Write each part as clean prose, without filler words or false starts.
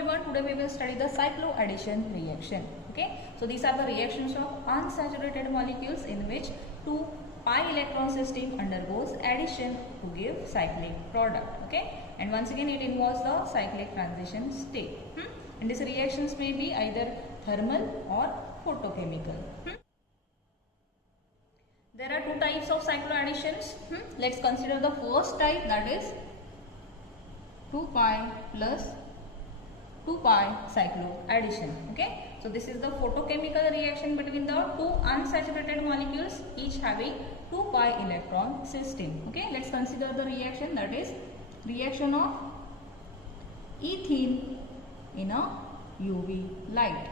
everyone, today we will study the cycloaddition reaction. Okay, so these are the reactions of unsaturated molecules in which two pi electron system undergoes addition to give cyclic product. Okay, and once again it involves the cyclic transition state. And these reactions may be either thermal or photochemical. There are two types of cycloadditions. Let's consider the first type, that is 2 pi plus 2 pi cycloaddition. Okay, so this is the photochemical reaction between the two unsaturated molecules each having 2 pi electron system. Okay, let's consider the reaction, that is reaction of ethene in a UV light.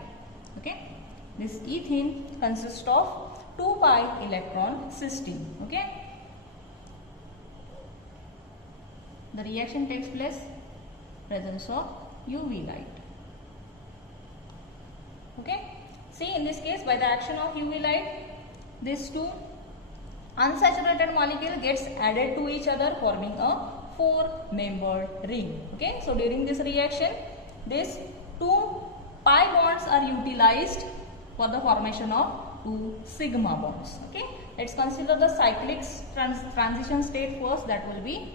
Okay, this ethene consists of 2 pi electron system. Okay, the reaction takes place presence of UV light. Okay, see, in this case by the action of UV light, these two unsaturated molecule gets added to each other, forming a 4-membered ring. Okay, so during this reaction these two pi bonds are utilized for the formation of 2 sigma bonds. Okay, let's consider the cyclic transition state first, that will be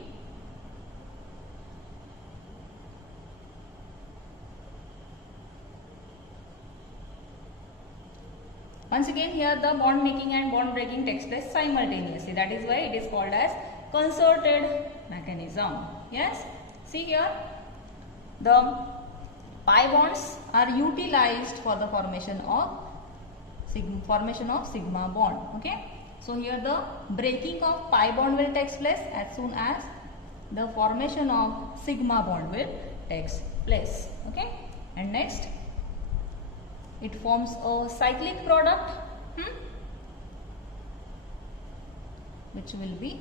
once again here the bond making and bond breaking takes place simultaneously. That is why it is called as concerted mechanism. Yes, see here the pi bonds are utilized for the formation of sigma bond. Okay, so here the breaking of pi bond will take place as soon as the formation of sigma bond will take place. Okay, and next it forms a cyclic product which will be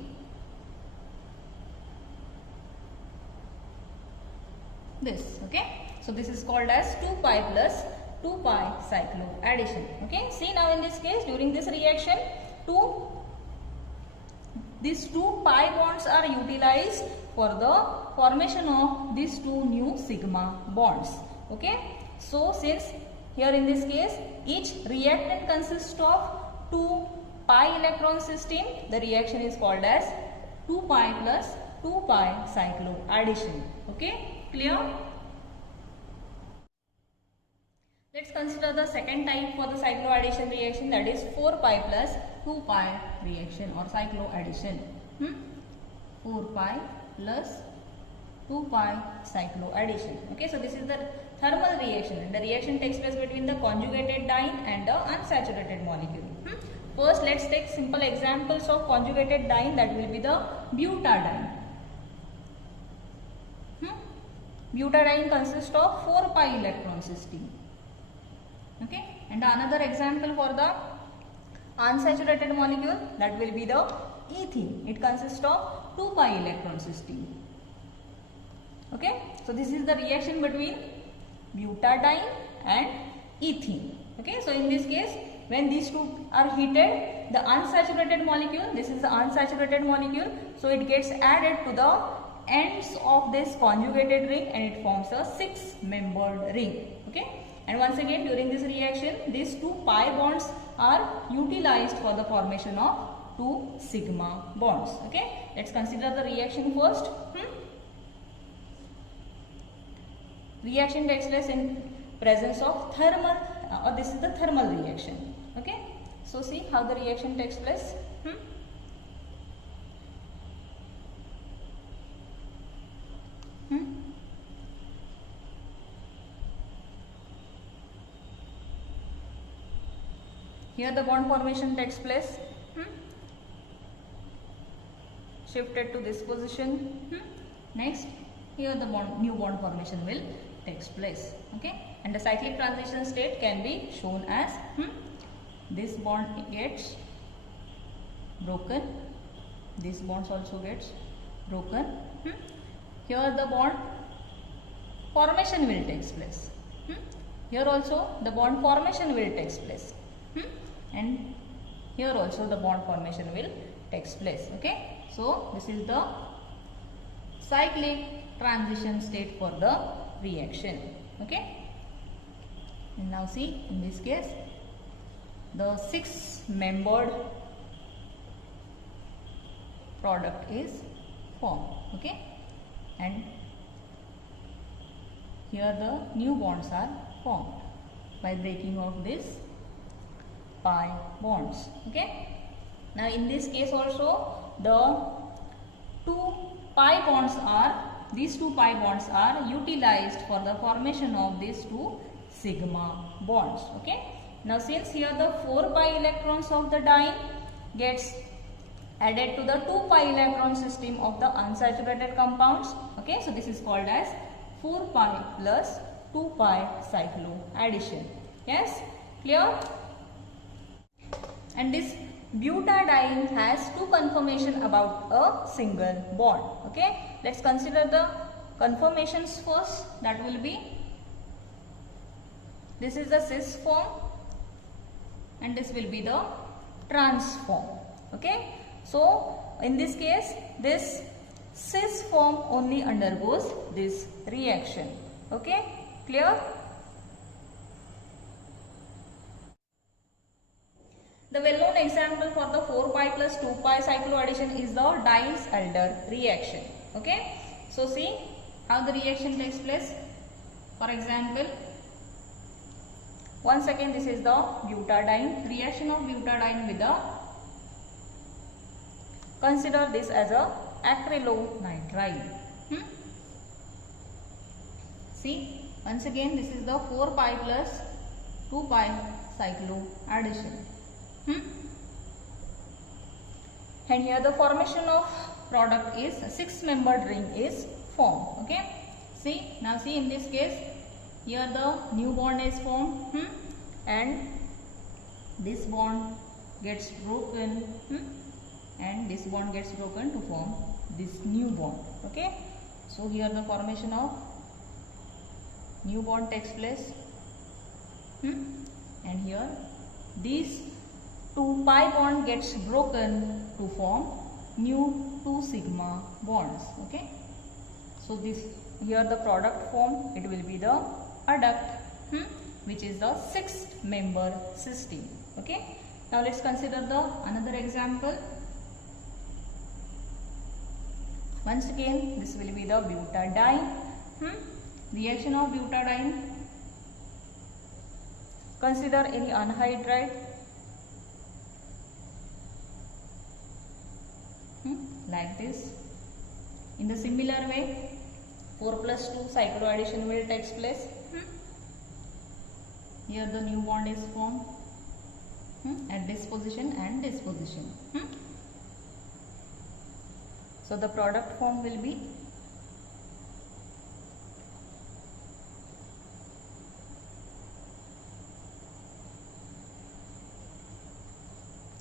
this. Okay, so this is called as 2 pi plus 2 pi cycloaddition. Okay, see now in this case during this reaction these two pi bonds are utilized for the formation of these two new sigma bonds. Okay, so since here in this case each reactant consists of 2 pi electron system, the reaction is called as 2 pi plus 2 pi cycloaddition. Okay, clear? Let's consider the second type for the cycloaddition reaction, that is 4 pi plus 2 pi reaction or cycloaddition. 4 pi plus 2 pi cycloaddition. Okay, so this is the thermal reaction, and the reaction takes place between the conjugated diene and the unsaturated molecule. First let's take simple examples of conjugated diene, that will be the butadiene. Butadiene consists of 4 pi electron system. Okay, and another example for the unsaturated molecule, that will be the ethene. It consists of 2 pi electron system. Okay, so this is the reaction between butadiene and ethene. Okay, so in this case when these two are heated, the unsaturated molecule, this is the unsaturated molecule, so it gets added to the ends of this conjugated ring and it forms a 6-membered ring. Okay, and once again during this reaction these two pi bonds are utilized for the formation of 2 sigma bonds. Okay, let's consider the reaction first. Reaction takes place in presence of thermal or this is the thermal reaction. Okay, so see how the reaction takes place. Here the bond formation takes place, shifted to this position. Next here the new bond formation will takes place. Okay, and the cyclic transition state can be shown as this bond gets broken, this bonds also gets broken. Here the bond formation will takes place. Here also the bond formation will takes place. And here also the bond formation will takes place. Okay, so this is the cyclic transition state for the reaction. Okay. And now see, in this case, the 6-membered product is formed. Okay. And here the new bonds are formed by breaking of this pi bonds. Okay. Now in this case also these two pi bonds are utilized for the formation of these two sigma bonds. Okay. Now since here the 4 pi electrons of the diene gets added to the 2 pi electron system of the unsaturated compounds. Okay. So this is called as 4 pi plus 2 pi cycloaddition. Yes. Clear? And this butadiene has 2 conformations about a single bond. Okay. Let's consider the conformations first. That will be, this is the cis form and this will be the trans form. Okay. So in this case, this cis form only undergoes this reaction. Okay. Clear? The well-known example for the 4 pi plus 2 pi cycloaddition is the Diels-Alder reaction. Okay. So see how the reaction takes place. For example, once again this is the butadiene, reaction of butadiene with the, consider this as a acrylonitrile. See, once again this is the 4 pi plus 2 pi cycloaddition. And here the formation of product is a 6-membered ring is formed. Okay. See, now see in this case, here the new bond is formed and this bond gets broken and this bond gets broken to form this new bond. Okay. So here the formation of new bond takes place and here these 2 pi bond gets broken to form new 2 sigma bonds. Okay. So this here the product form, it will be the adduct which is the 6th member system. Okay. Now let's consider the another example. Once again this will be the butadiene. Reaction of butadiene. Consider any anhydride. Like this. In the similar way, 4 plus 2 cycloaddition will take place. Here the new bond is formed at this position and this position. So the product form will be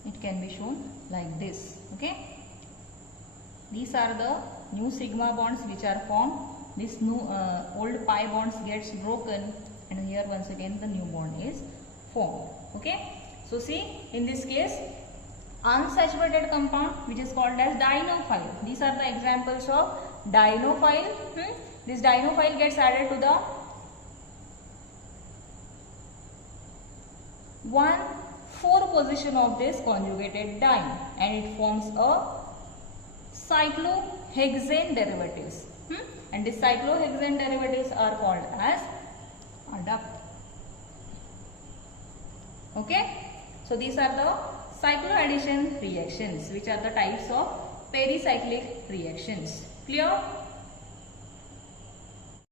it can be shown like this. Okay. These are the new sigma bonds which are formed. This new old pi bonds gets broken and here once again the new bond is formed. Okay. So see in this case, unsaturated compound which is called as dienophile. These are the examples of dienophile. This dienophile gets added to the 1,4 position of this conjugated diene and it forms a cyclohexane derivatives. And these cyclohexane derivatives are called as adduct. Okay. So these are the cycloaddition reactions which are the types of pericyclic reactions. Clear?